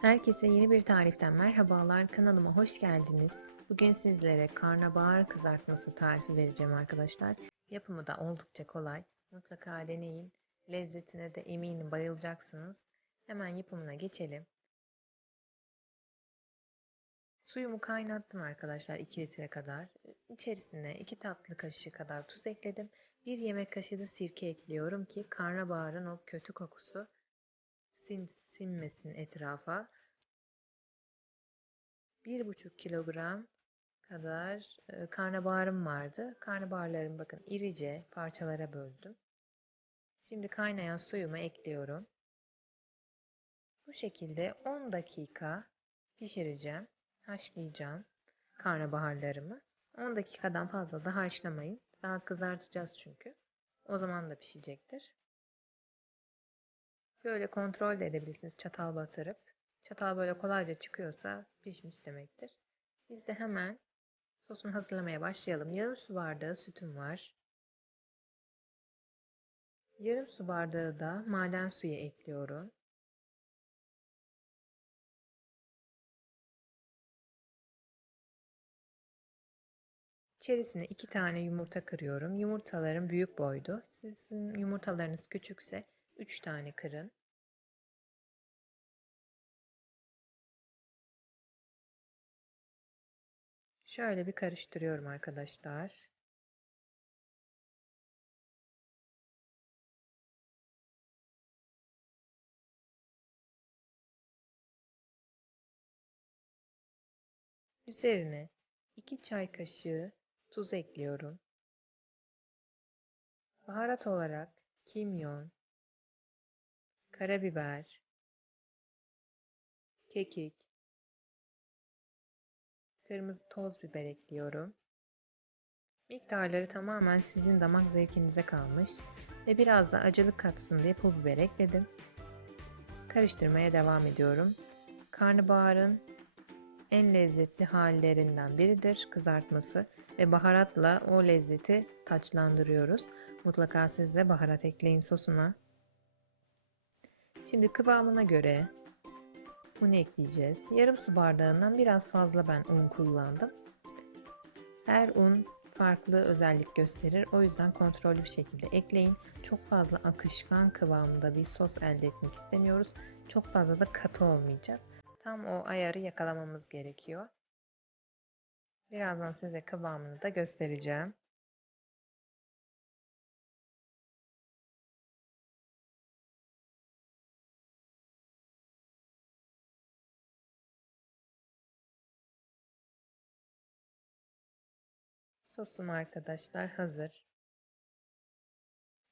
Herkese yeni bir tariften merhabalar. Kanalıma hoş geldiniz. Bugün sizlere karnabahar kızartması tarifi vereceğim arkadaşlar. Yapımı da oldukça kolay. Mutlaka deneyin. Lezzetine de eminim bayılacaksınız. Hemen yapımına geçelim. Suyumu kaynattım arkadaşlar 2 litre kadar. İçerisine 2 tatlı kaşığı kadar tuz ekledim. 1 yemek kaşığı da sirke ekliyorum ki karnabaharın o kötü kokusu sin, sinmesin etrafa. 1,5 kilogram kadar e, karnabaharım vardı. Karnabaharlarımı bakın irice parçalara böldüm. Şimdi kaynayan suyumu ekliyorum. Bu şekilde 10 dakika pişireceğim. Haşlayacağım karnabaharlarımı. 10 dakikadan fazla da haşlamayın. Daha kızartacağız çünkü. O zaman da pişecektir. Böyle kontrol de edebilirsiniz çatal batırıp. Çatal böyle kolayca çıkıyorsa pişmiş demektir. Biz de hemen sosunu hazırlamaya başlayalım. Yarım su bardağı sütüm var. Yarım su bardağı da maden suyu ekliyorum. İçerisine iki tane yumurta kırıyorum. Yumurtalarım büyük boydu. Sizin yumurtalarınız küçükse 3 tane kırın. Şöyle bir karıştırıyorum arkadaşlar. Üzerine 2 çay kaşığı tuz ekliyorum. Baharat olarak kimyon, karabiber, kekik, kırmızı toz biber ekliyorum. Miktarları tamamen sizin damak zevkinize kalmış ve biraz da acılık katsın diye pul biber ekledim. Karıştırmaya devam ediyorum. Karnabaharın en lezzetli hallerinden biridir kızartması ve baharatla o lezzeti taçlandırıyoruz. Mutlaka siz de baharat ekleyin sosuna. Şimdi kıvamına göre un ekleyeceğiz. Yarım su bardağından biraz fazla ben un kullandım. Her un farklı özellik gösterir. O yüzden kontrollü bir şekilde ekleyin. Çok fazla akışkan kıvamında bir sos elde etmek istemiyoruz. Çok fazla da katı olmayacak. Tam o ayarı yakalamamız gerekiyor. Birazdan size kıvamını da göstereceğim. Sosum arkadaşlar hazır.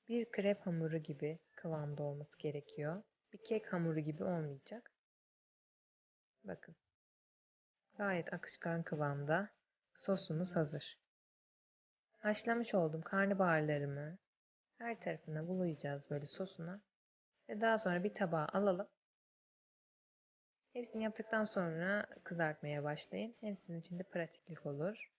Bir krep hamuru gibi kıvamda olması gerekiyor. Bir kek hamuru gibi olmayacak. Bakın. Gayet akışkan kıvamda sosumuz hazır. Haşlamış olduğum karnabaharlarımı her tarafına bulayacağız böyle sosuna. Ve daha sonra bir tabağa alalım. Hepsini yaptıktan sonra kızartmaya başlayın. Hem sizin için de pratiklik olur.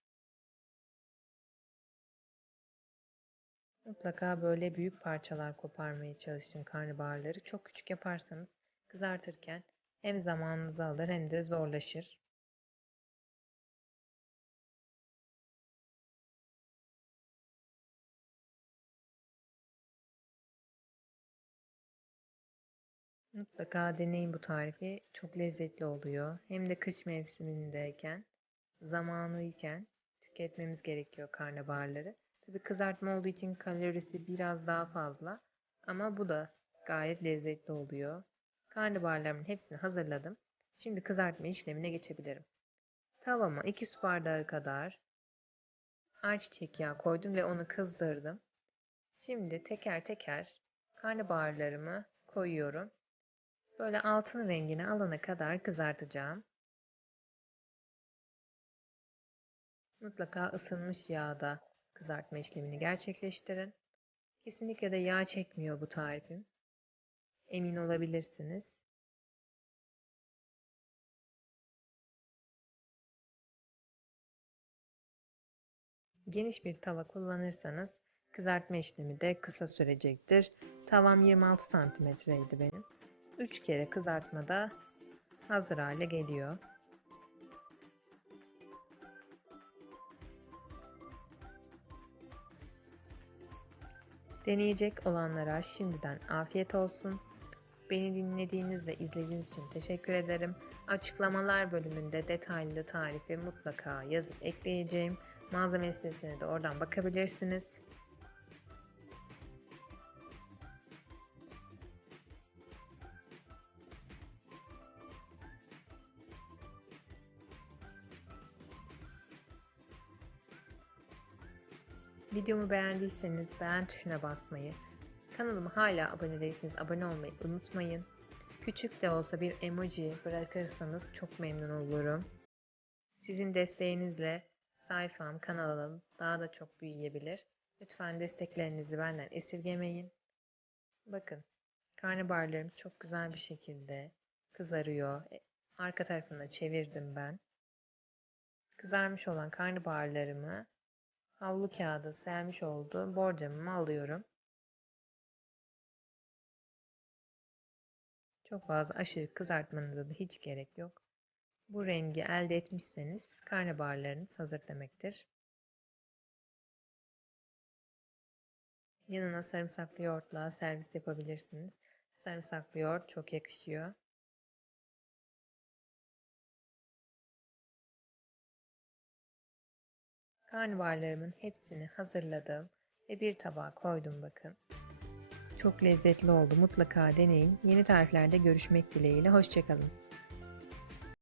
Mutlaka böyle büyük parçalar koparmaya çalışın karnabaharları. Çok küçük yaparsanız kızartırken hem zamanınızı alır hem de zorlaşır. Mutlaka deneyin bu tarifi. Çok lezzetli oluyor. Hem de kış mevsimindeyken, zamanıyken tüketmemiz gerekiyor karnabaharları. Tabii kızartma olduğu için kalorisi biraz daha fazla. Ama bu da gayet lezzetli oluyor. Karnabaharlarımın hepsini hazırladım. Şimdi kızartma işlemine geçebilirim. Tavama 2 su bardağı kadar ayçiçek yağı koydum ve onu kızdırdım. Şimdi teker teker karnabaharlarımı koyuyorum. Böyle altın rengini alana kadar kızartacağım. Mutlaka ısınmış yağda kızartma işlemini gerçekleştirin. Kesinlikle de yağ çekmiyor bu tarifim. Emin olabilirsiniz. Geniş bir tava kullanırsanız kızartma işlemi de kısa sürecektir. Tavam 26 santimetreydi benim. 3 kere kızartmada hazır hale geliyor. Deneyecek olanlara şimdiden afiyet olsun. Beni dinlediğiniz ve izlediğiniz için teşekkür ederim. Açıklamalar bölümünde detaylı tarifi mutlaka yazıp ekleyeceğim. Malzeme listesine de oradan bakabilirsiniz. Videomu beğendiyseniz beğen tuşuna basmayı, kanalıma hala abone değilseniz abone olmayı unutmayın. Küçük de olsa bir emoji bırakırsanız çok memnun olurum. Sizin desteğinizle sayfam, kanalım daha da çok büyüyebilir. Lütfen desteklerinizi benden esirgemeyin. Bakın, karnabaharlarım çok güzel bir şekilde kızarıyor. E, Arka tarafını çevirdim ben. Kızarmış olan karnabaharlarımı havlu kağıdı sermiş olduğum borcamıma alıyorum. Çok fazla aşırı kızartmanıza da hiç gerek yok. Bu rengi elde etmişseniz karnabaharlarınız hazır demektir. Yanına sarımsaklı yoğurtla servis yapabilirsiniz. Sarımsaklı yoğurt çok yakışıyor. Karnabaharlarımın hepsini hazırladım ve bir tabağa koydum bakın. Çok lezzetli oldu. Mutlaka deneyin. Yeni tariflerde görüşmek dileğiyle. Hoşçakalın.